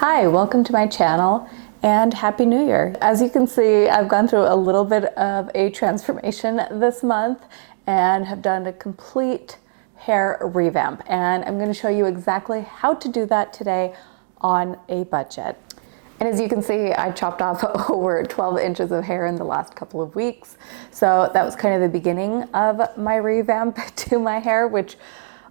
Hi, welcome to my channel and Happy New Year. As you can see, I've gone through a little bit of a transformation this month and have done a complete hair revamp. And I'm going to show you exactly how to do that today on a budget. And as you can see, I chopped off over 12 inches of hair in the last couple of weeks. So that was kind of the beginning of my revamp to my hair, which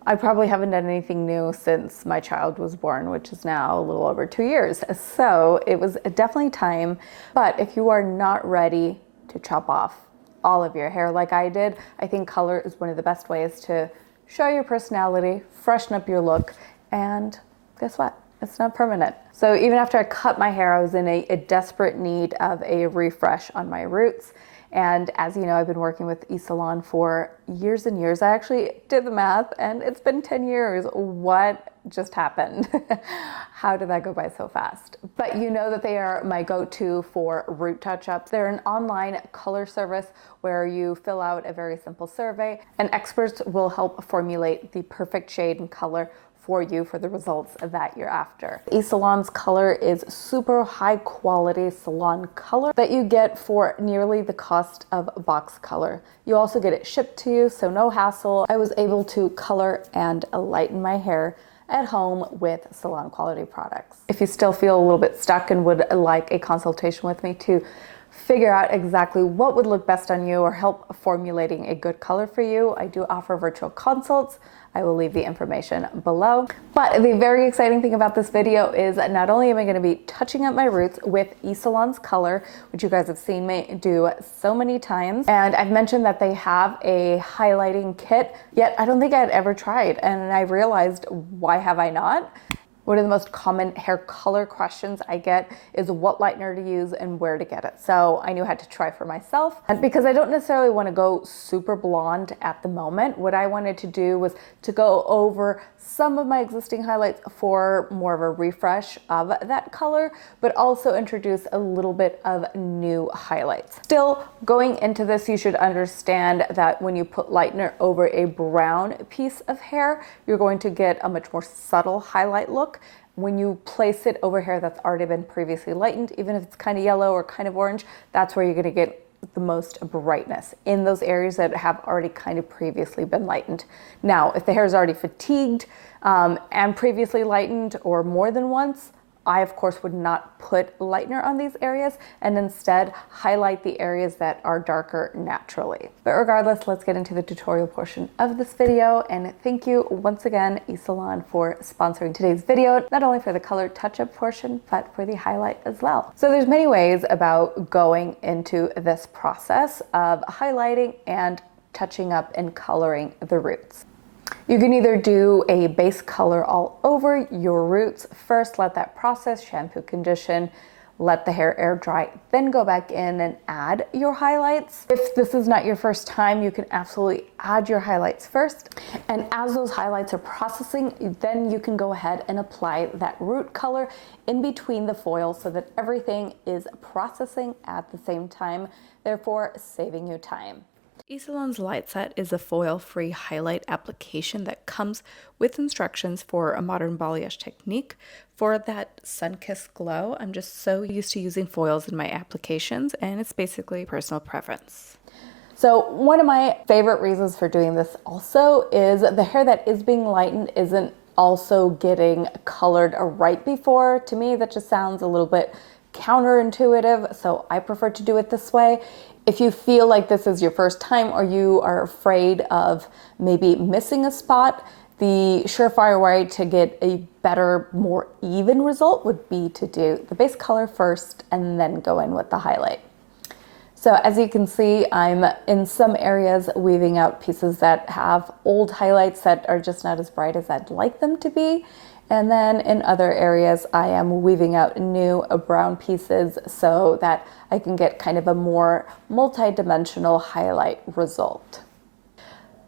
I probably haven't done anything new since my child was born, which is now a little over 2 years. So it was definitely time. But if you are not ready to chop off all of your hair like I did, I think color is one of the best ways to show your personality, freshen up your look, and guess what? It's not permanent. So even after I cut my hair, I was in a desperate need of a refresh on my roots. And as you know, I've been working with Salon for years and years. I actually did the math and it's been 10 years. What just happened? How did that go by so fast? But you know that they are my go-to for root touch-ups. They're an online color service where you fill out a very simple survey and experts will help formulate the perfect shade and color for you for the results that you're after. Salon's color is super high quality salon color that you get for nearly the cost of box color. You also get it shipped to you, so no hassle. I was able to color and lighten my hair at home with salon quality products. If you still feel a little bit stuck and would like a consultation with me to figure out exactly what would look best on you or help formulating a good color for you, I do offer virtual consults. I will leave the information below. But the very exciting thing about this video is that not only am I going to be touching up my roots with Salon's color, which you guys have seen me do so many times, and I've mentioned that they have a highlighting kit, yet I don't think I had ever tried, and I realized, why have I not? One of the most common hair color questions I get is what lightener to use and where to get it. So I knew I had to try for myself. And because I don't necessarily want to go super blonde at the moment, what I wanted to do was to go over some of my existing highlights for more of a refresh of that color, but also introduce a little bit of new highlights. Still, going into this, you should understand that when you put lightener over a brown piece of hair, you're going to get a much more subtle highlight look. When you place it over hair that's already been previously lightened, even if it's kind of yellow or kind of orange, that's where you're going to get the most brightness in those areas that have already kind of previously been lightened. Now, if the hair is already fatigued and previously lightened or more than once, I of course would not put lightener on these areas and instead highlight the areas that are darker naturally. But regardless, let's get into the tutorial portion of this video, and thank you once again Salon for sponsoring today's video, not only for the color touch-up portion, but for the highlight as well. So there's many ways about going into this process of highlighting and touching up and coloring the roots. You can either do a base color all over your roots first, let that process, shampoo, condition, let the hair air dry, then go back in and add your highlights. If this is not your first time, you can absolutely add your highlights first. And as those highlights are processing, then you can go ahead and apply that root color in between the foil so that everything is processing at the same time, therefore saving you time. Salon's Light Set is a foil-free highlight application that comes with instructions for a modern balayage technique for that sun-kissed glow. I'm just so used to using foils in my applications, and it's basically personal preference. So one of my favorite reasons for doing this also is the hair that is being lightened isn't also getting colored right before. To me, that just sounds a little bit counterintuitive, so I prefer to do it this way. If you feel like this is your first time or you are afraid of maybe missing a spot, the surefire way to get a better, more even result would be to do the base color first and then go in with the highlight. So as you can see, I'm in some areas weaving out pieces that have old highlights that are just not as bright as I'd like them to be. And then in other areas, I am weaving out new brown pieces so that I can get kind of a more multi-dimensional highlight result.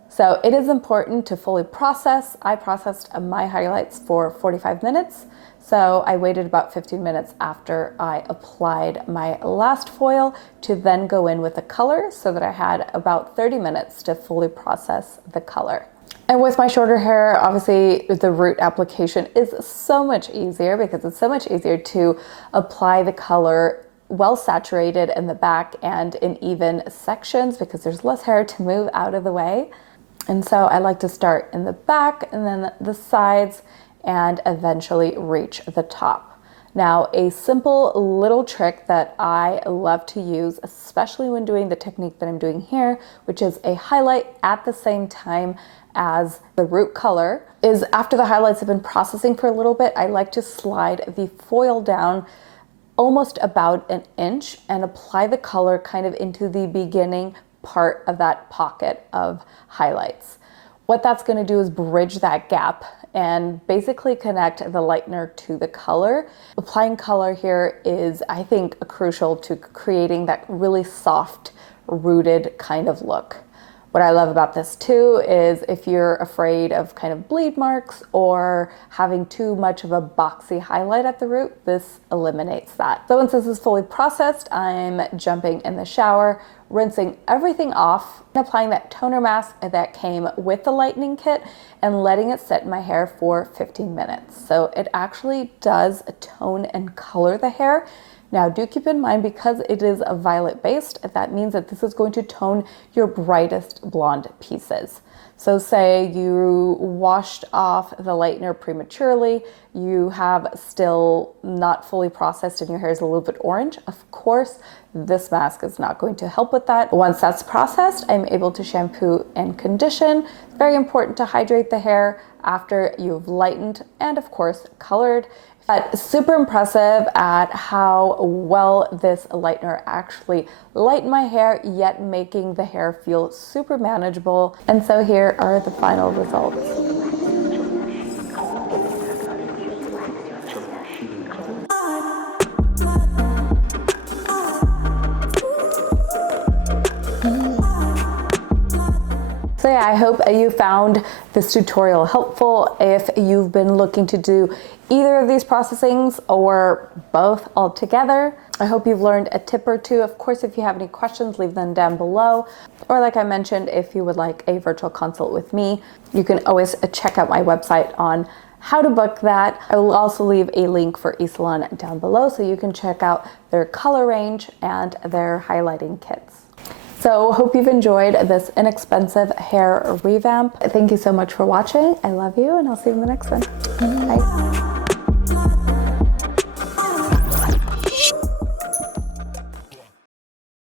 So it is important to fully process. I processed my highlights for 45 minutes. So I waited about 15 minutes after I applied my last foil to then go in with the color so that I had about 30 minutes to fully process the color. And with my shorter hair, obviously the root application is so much easier because it's so much easier to apply the color well saturated in the back and in even sections because there's less hair to move out of the way. And so I like to start in the back and then the sides and eventually reach the top. Now, a simple little trick that I love to use, especially when doing the technique that I'm doing here, which is a highlight at the same time as the root color, is after the highlights have been processing for a little bit, I like to slide the foil down almost about an inch and apply the color kind of into the beginning part of that pocket of highlights. What that's going to do is bridge that gap and basically connect the lightener to the color. Applying color here is, I think, crucial to creating that really soft, rooted kind of look. What I love about this too is if you're afraid of kind of bleed marks or having too much of a boxy highlight at the root, this eliminates that. So once this is fully processed, I'm jumping in the shower, rinsing everything off, and applying that toner mask that came with the lightening kit and letting it sit in my hair for 15 minutes. So it actually does tone and color the hair. Now do keep in mind, because it is a violet based, that means that this is going to tone your brightest blonde pieces. So say you washed off the lightener prematurely, you have still not fully processed and your hair is a little bit orange. Of course, this mask is not going to help with that. Once that's processed, I'm able to shampoo and condition. It's very important to hydrate the hair after you've lightened and of course colored. But super impressive at how well this lightener actually lightened my hair, yet making the hair feel super manageable. And so here are the final results. So yeah, I hope you found this tutorial helpful. If you've been looking to do either of these processings or both altogether, I hope you've learned a tip or two. Of course, if you have any questions, leave them down below. Or like I mentioned, if you would like a virtual consult with me, you can always check out my website on how to book that. I will also leave a link for Salon down below so you can check out their color range and their highlighting kits. So hope you've enjoyed this inexpensive hair revamp. Thank you so much for watching. I love you and I'll see you in the next one. Bye.